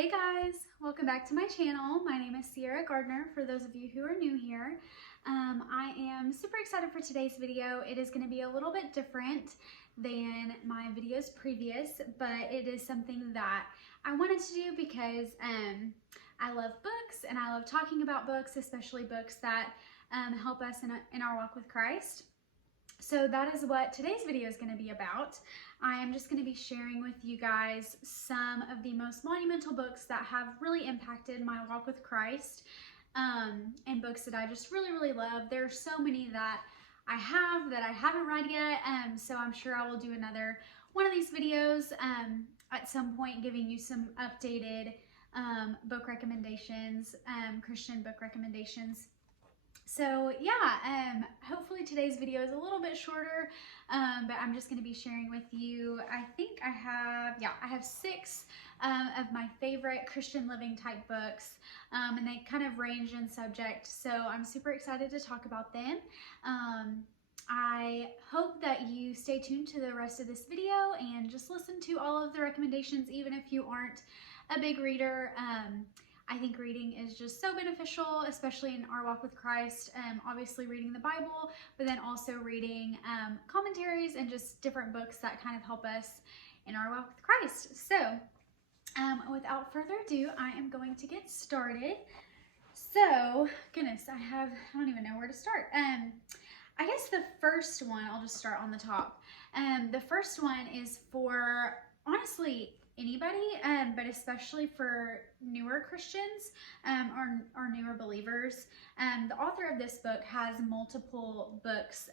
Hey guys, welcome back to my channel. My name is Sierra Gardner, for those of you who are new here. I am super excited for today's video. It is going to be a little bit different than my videos previous, but it is something that I wanted to do because I love books and I love talking about books, especially books that help us in our walk with Christ. So that is what today's video is going to be about. I am just going to be sharing with you guys some of the most monumental books that have really impacted my walk with Christ, and books that I just really love. There are so many that I haven't read yet, so I'm sure I will do another one of these videos at some point, giving you some updated book recommendations, Christian book recommendations. So yeah, hopefully today's video is a little bit shorter, but I'm just going to be sharing with you, I think I have 6 of my favorite Christian living type books, and they kind of range in subject, so I'm super excited to talk about them. I hope that you stay tuned to the rest of this video and just listen to all of the recommendations, even if you aren't a big reader. I think reading is just so beneficial, especially in our walk with Christ. Obviously reading the Bible, but then also reading commentaries and just different books that kind of help us in our walk with Christ. So without further ado, I am going to get started. So, goodness, I don't even know where to start. I guess the first one, I'll just start on the top. The first one is for, honestly, anybody, but especially for newer Christians or newer believers. The author of this book has multiple books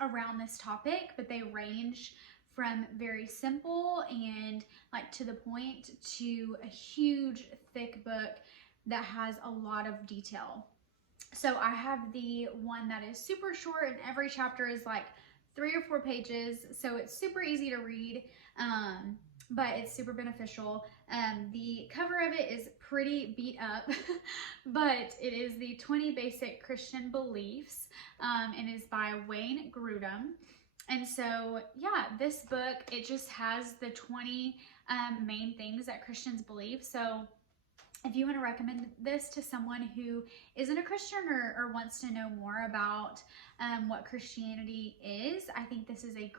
around this topic, but they range from very simple and like to the point to a huge thick book that has a lot of detail. So I have the one that is super short, and every chapter is like 3 or 4 pages, so it's super easy to read. But it's super beneficial. The cover of it is pretty beat up, but it is the 20 Basic Christian Beliefs, and is by Wayne Grudem. And so, yeah, this book, it just has the 20 main things that Christians believe. So if you want to recommend this to someone who isn't a Christian or wants to know more about what Christianity is, I think this is a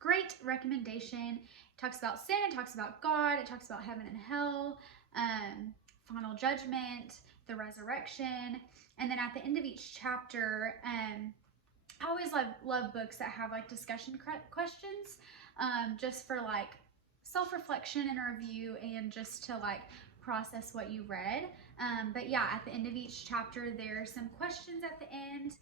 great recommendation. It talks about sin, it talks about God, it talks about heaven and hell, final judgment, the resurrection, and then at the end of each chapter, I always love books that have like discussion questions, just for like self-reflection and review and just to like process what you read. But yeah, at the end of each chapter, there are some questions at the end,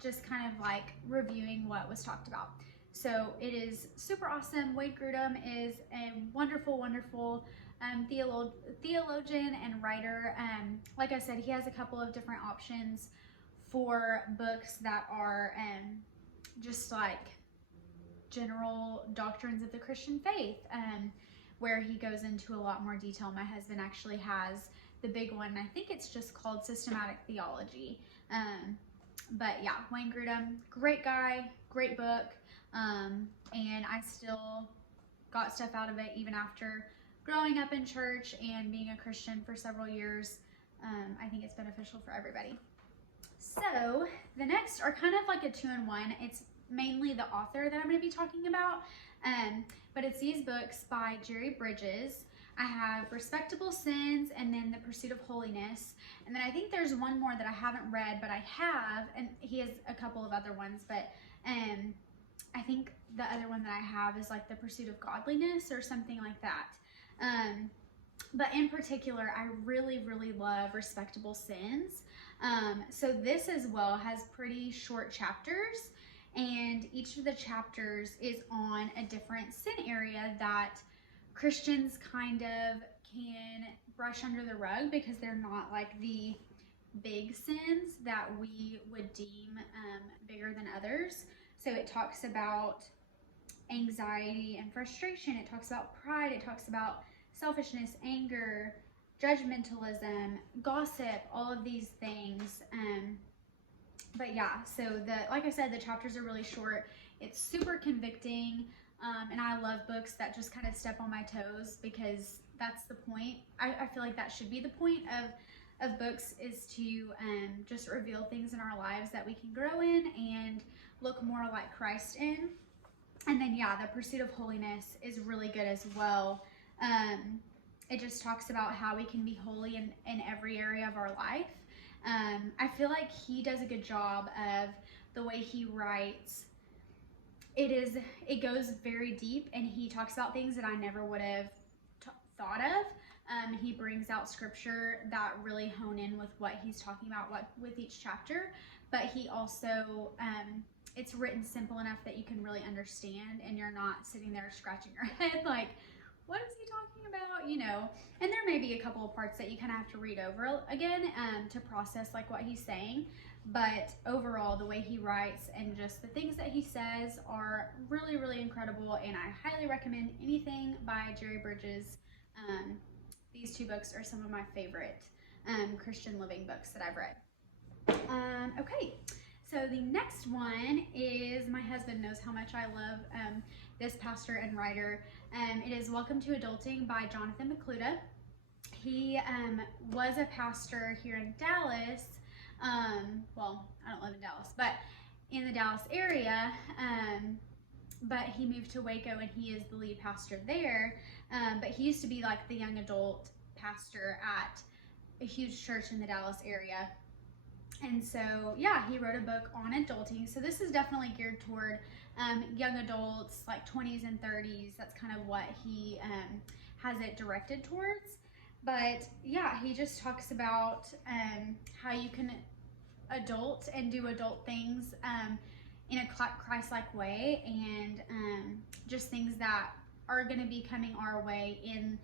just kind of like reviewing what was talked about. So it is super awesome. Wayne Grudem is a wonderful theologian and writer. Like I said, he has a couple of different options for books that are just like general doctrines of the Christian faith, where he goes into a lot more detail. My husband actually has the big one. I think it's just called Systematic Theology. But yeah, Wayne Grudem, great guy, great book. And I still got stuff out of it even after growing up in church and being a Christian for several years. I think it's beneficial for everybody. So the next are kind of like a 2-in-1. It's mainly the author that I'm going to be talking about, but it's these books by Jerry Bridges. I have Respectable Sins and then The Pursuit of Holiness, and then I think there's one more that I haven't read, but I have, and he has a couple of other ones, but I think the other one that I have is like The Pursuit of Godliness or something like that. But in particular, I really love Respectable Sins. So this as well has pretty short chapters, and each of the chapters is on a different sin area that Christians kind of can brush under the rug because they're not like the big sins that we would deem bigger than others. So it talks about anxiety and frustration, it talks about pride, it talks about selfishness, anger, judgmentalism, gossip, all of these things. But yeah, so like I said, the chapters are really short. It's super convicting. And I love books that just kind of step on my toes, because that's the point. I feel like that should be the point of books, is to just reveal things in our lives that we can grow in and look more like Christ in. And then, yeah, The Pursuit of Holiness is really good as well. It just talks about how we can be holy in every area of our life. I feel like he does a good job of the way he writes. It goes very deep, and he talks about things that I never would have thought of. He brings out scripture that really hone in with what he's talking about with each chapter, but he also, it's written simple enough that you can really understand, and you're not sitting there scratching your head like, what is he talking about, you know? And there may be a couple of parts that you kind of have to read over again to process like what he's saying, but overall the way he writes and just the things that he says are really, really incredible, and I highly recommend anything by Jerry Bridges. These two books are some of my favorite Christian living books that I've read. Okay, so the next one is, my husband knows how much I love this pastor and writer. It is Welcome to Adulting by Jonathan McCluda. He was a pastor here in Dallas. Well, I don't live in Dallas, but in the Dallas area. But he moved to Waco, and he is the lead pastor there. But he used to be like the young adult pastor at a huge church in the Dallas area. And so, yeah, he wrote a book on adulting. So this is definitely geared toward young adults, like 20s and 30s. That's kind of what he has it directed towards. But yeah, he just talks about how you can adult and do adult things in a Christ-like way, and just things that are going to be coming our way in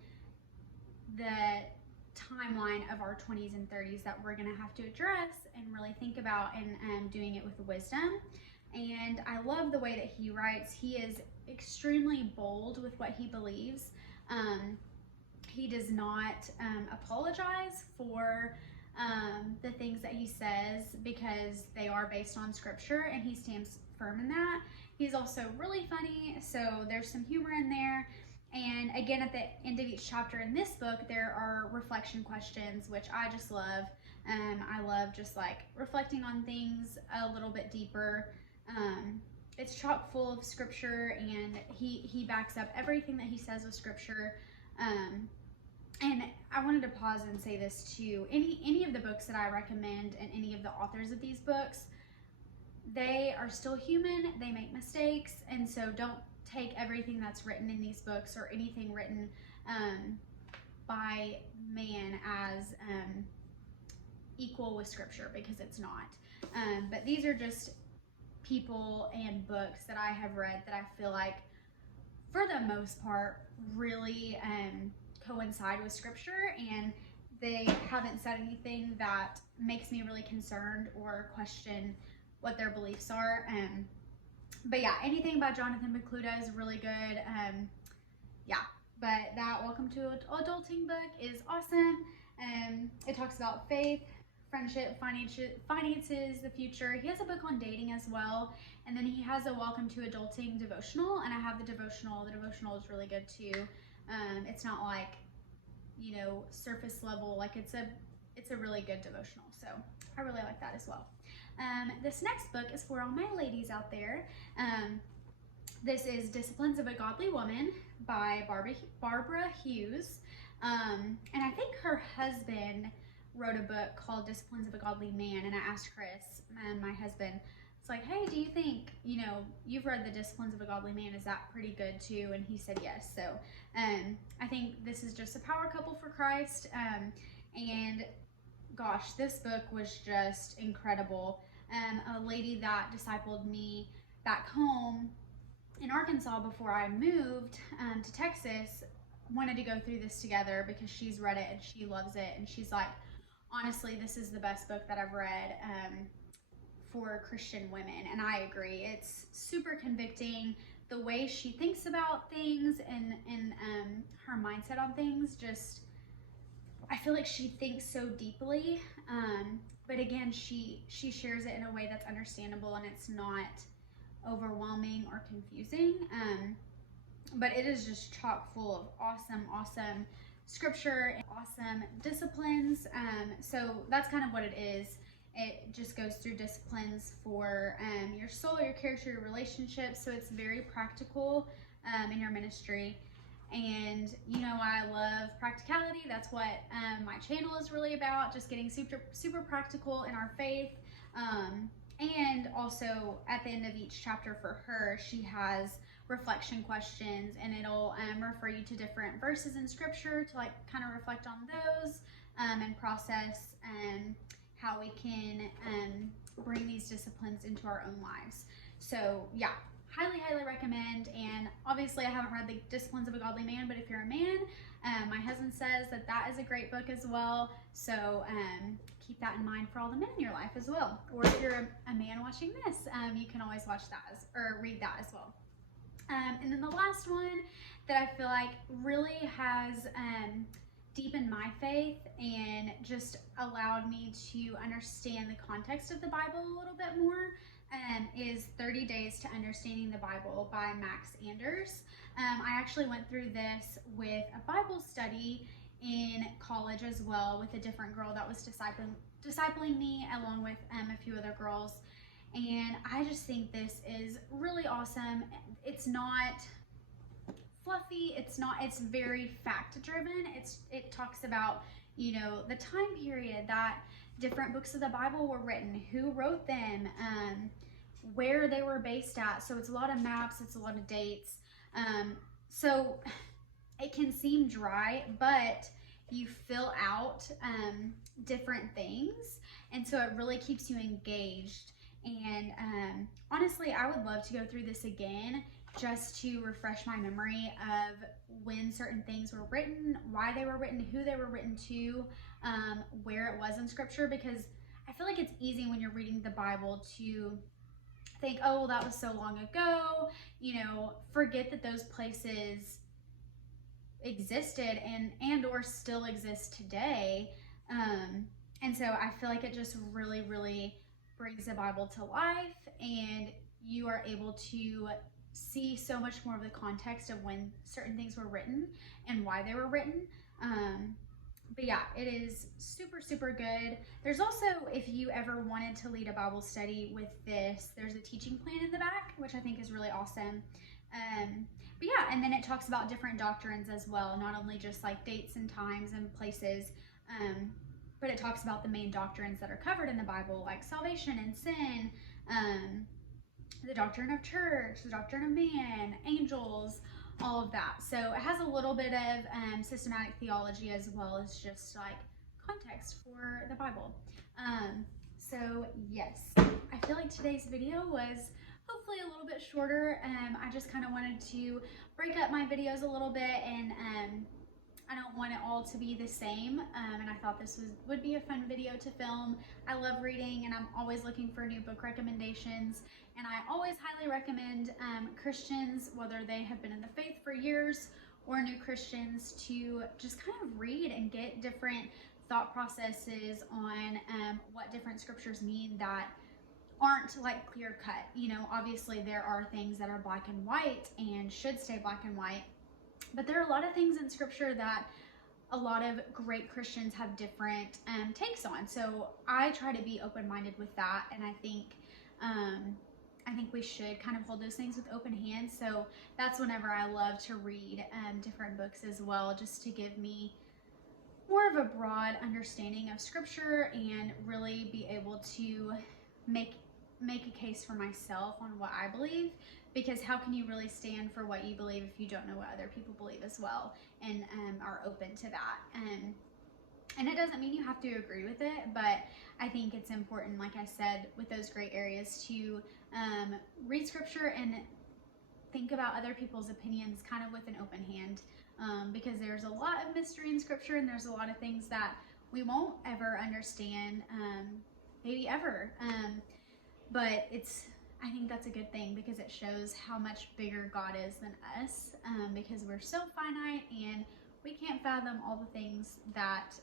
the timeline of our 20s and 30s that we're going to have to address and really think about, and doing it with wisdom. And I love the way that he writes. He is extremely bold with what he believes. He does not apologize for the things that he says, because they are based on scripture, and he stands firm in that. He's also really funny, so there's some humor in there. And again, at the end of each chapter in this book, there are reflection questions, which I just love. I love just like reflecting on things a little bit deeper. It's chock full of scripture, and he backs up everything that he says with scripture. And I wanted to pause and say this too. Any of the books that I recommend, and any of the authors of these books, they are still human. They make mistakes, and so don't take everything that's written in these books, or anything written by man, as equal with scripture, because it's not. But these are just people and books that I have read that I feel like, for the most part, really coincide with scripture, and they haven't said anything that makes me really concerned or question what their beliefs are. But yeah, anything by Jonathan McCluda is really good. Yeah, but that Welcome to Adulting book is awesome. It talks about faith, friendship, finances, the future. He has a book on dating as well, and then he has a Welcome to Adulting devotional, and I have the devotional. The devotional is really good too. It's not like, you know, surface level. Like it's a really good devotional, so I really like that as well. This next book is for all my ladies out there. This is Disciplines of a Godly Woman by Barbara Hughes. And I think her husband wrote a book called Disciplines of a Godly Man, and I asked Chris, my husband, it's like, hey, do you think, you know, you've read the Disciplines of a Godly Man, is that pretty good too? And he said yes. So I think this is just a power couple for Christ. And gosh, this book was just incredible. A lady that discipled me back home in Arkansas before I moved to Texas wanted to go through this together, because she's read it and she loves it, and she's like, honestly, this is the best book that I've read for Christian women. And I agree. It's super convicting. The way she thinks about things, and her mindset on things, just, I feel like she thinks so deeply. But again, she shares it in a way that's understandable, and it's not overwhelming or confusing. But it is just chock full of awesome scripture and awesome disciplines. So that's kind of what it is. It just goes through disciplines for your soul, your character, your relationships. So it's very practical in your ministry. And you know, I love practicality. That's what my channel is really about, just getting super practical in our faith. And also at the end of each chapter for her, she has reflection questions, and it'll refer you to different verses in scripture to like kind of reflect on those and process how we can bring these disciplines into our own lives. So yeah, highly recommend. And obviously I haven't read the Disciplines of a Godly Man, but if you're a man, my husband says that that is a great book as well. So keep that in mind for all the men in your life as well. Or if you're a man watching this, you can always watch that or read that as well. And then the last one that I feel like really has deepened my faith and just allowed me to understand the context of the Bible a little bit more is 30 Days to Understanding the Bible by Max Anders. I actually went through this with a Bible study in college as well, with a different girl that was discipling me along with a few other girls. And I just think this is really awesome. It's not fluffy, it's very fact driven. It talks about, you know, the time period that different books of the Bible were written, who wrote them, where they were based at. So it's a lot of maps, it's a lot of dates. So it can seem dry, but you fill out different things, and so it really keeps you engaged. And honestly, I would love to go through this again just to refresh my memory of when certain things were written, why they were written, who they were written to, where it was in scripture, because I feel like it's easy when you're reading the Bible to think, oh, well, that was so long ago, you know, forget that those places existed and or still exist today. And so I feel like it just really brings the Bible to life, and you are able to see so much more of the context of when certain things were written and why they were written. But yeah, it is super good. There's also, if you ever wanted to lead a Bible study with this, there's a teaching plan in the back, which I think is really awesome. But yeah, and then it talks about different doctrines as well, not only just like dates and times and places, but it talks about the main doctrines that are covered in the Bible, like salvation and sin, the doctrine of church, the doctrine of man, angels, all of that. So it has a little bit of systematic theology as well as just like context for the Bible. So yes, I feel like today's video was hopefully a little bit shorter. I just kind of wanted to break up my videos a little bit, and I don't want it all to be the same, and I thought this would be a fun video to film. I love reading, and I'm always looking for new book recommendations, and I always highly recommend Christians, whether they have been in the faith for years or new Christians, to just kind of read and get different thought processes on what different scriptures mean that aren't like clear cut. You know, obviously there are things that are black and white and should stay black and white, but there are a lot of things in scripture that a lot of great Christians have different takes on. So I try to be open-minded with that, and I think we should kind of hold those things with open hands. So that's whenever I love to read different books as well, just to give me more of a broad understanding of scripture and really be able to make a case for myself on what I believe, because how can you really stand for what you believe if you don't know what other people believe as well and are open to that? And it doesn't mean you have to agree with it, but I think it's important, like I said, with those gray areas, to read scripture and think about other people's opinions kind of with an open hand, because there's a lot of mystery in scripture, and there's a lot of things that we won't ever understand, maybe ever. But I think that's a good thing, because it shows how much bigger God is than us, because we're so finite and we can't fathom all the things that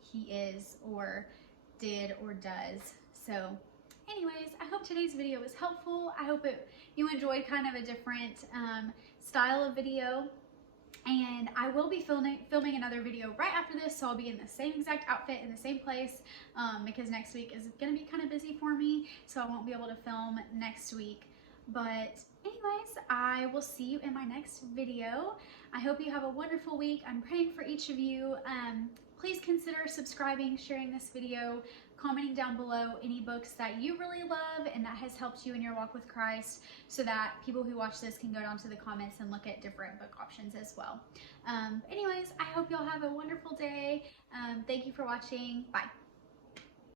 he is or did or does. So anyways, I hope today's video was helpful. I hope you enjoyed kind of a different style of video. And I will be filming another video right after this, so I'll be in the same exact outfit in the same place because next week is going to be kind of busy for me, so I won't be able to film next week. But anyways, I will see you in my next video. I hope you have a wonderful week. I'm praying for each of you. Please consider subscribing, sharing this video, commenting down below any books that you really love and that has helped you in your walk with Christ, so that people who watch this can go down to the comments and look at different book options as well. Anyways, I hope y'all have a wonderful day. Thank you for watching. Bye.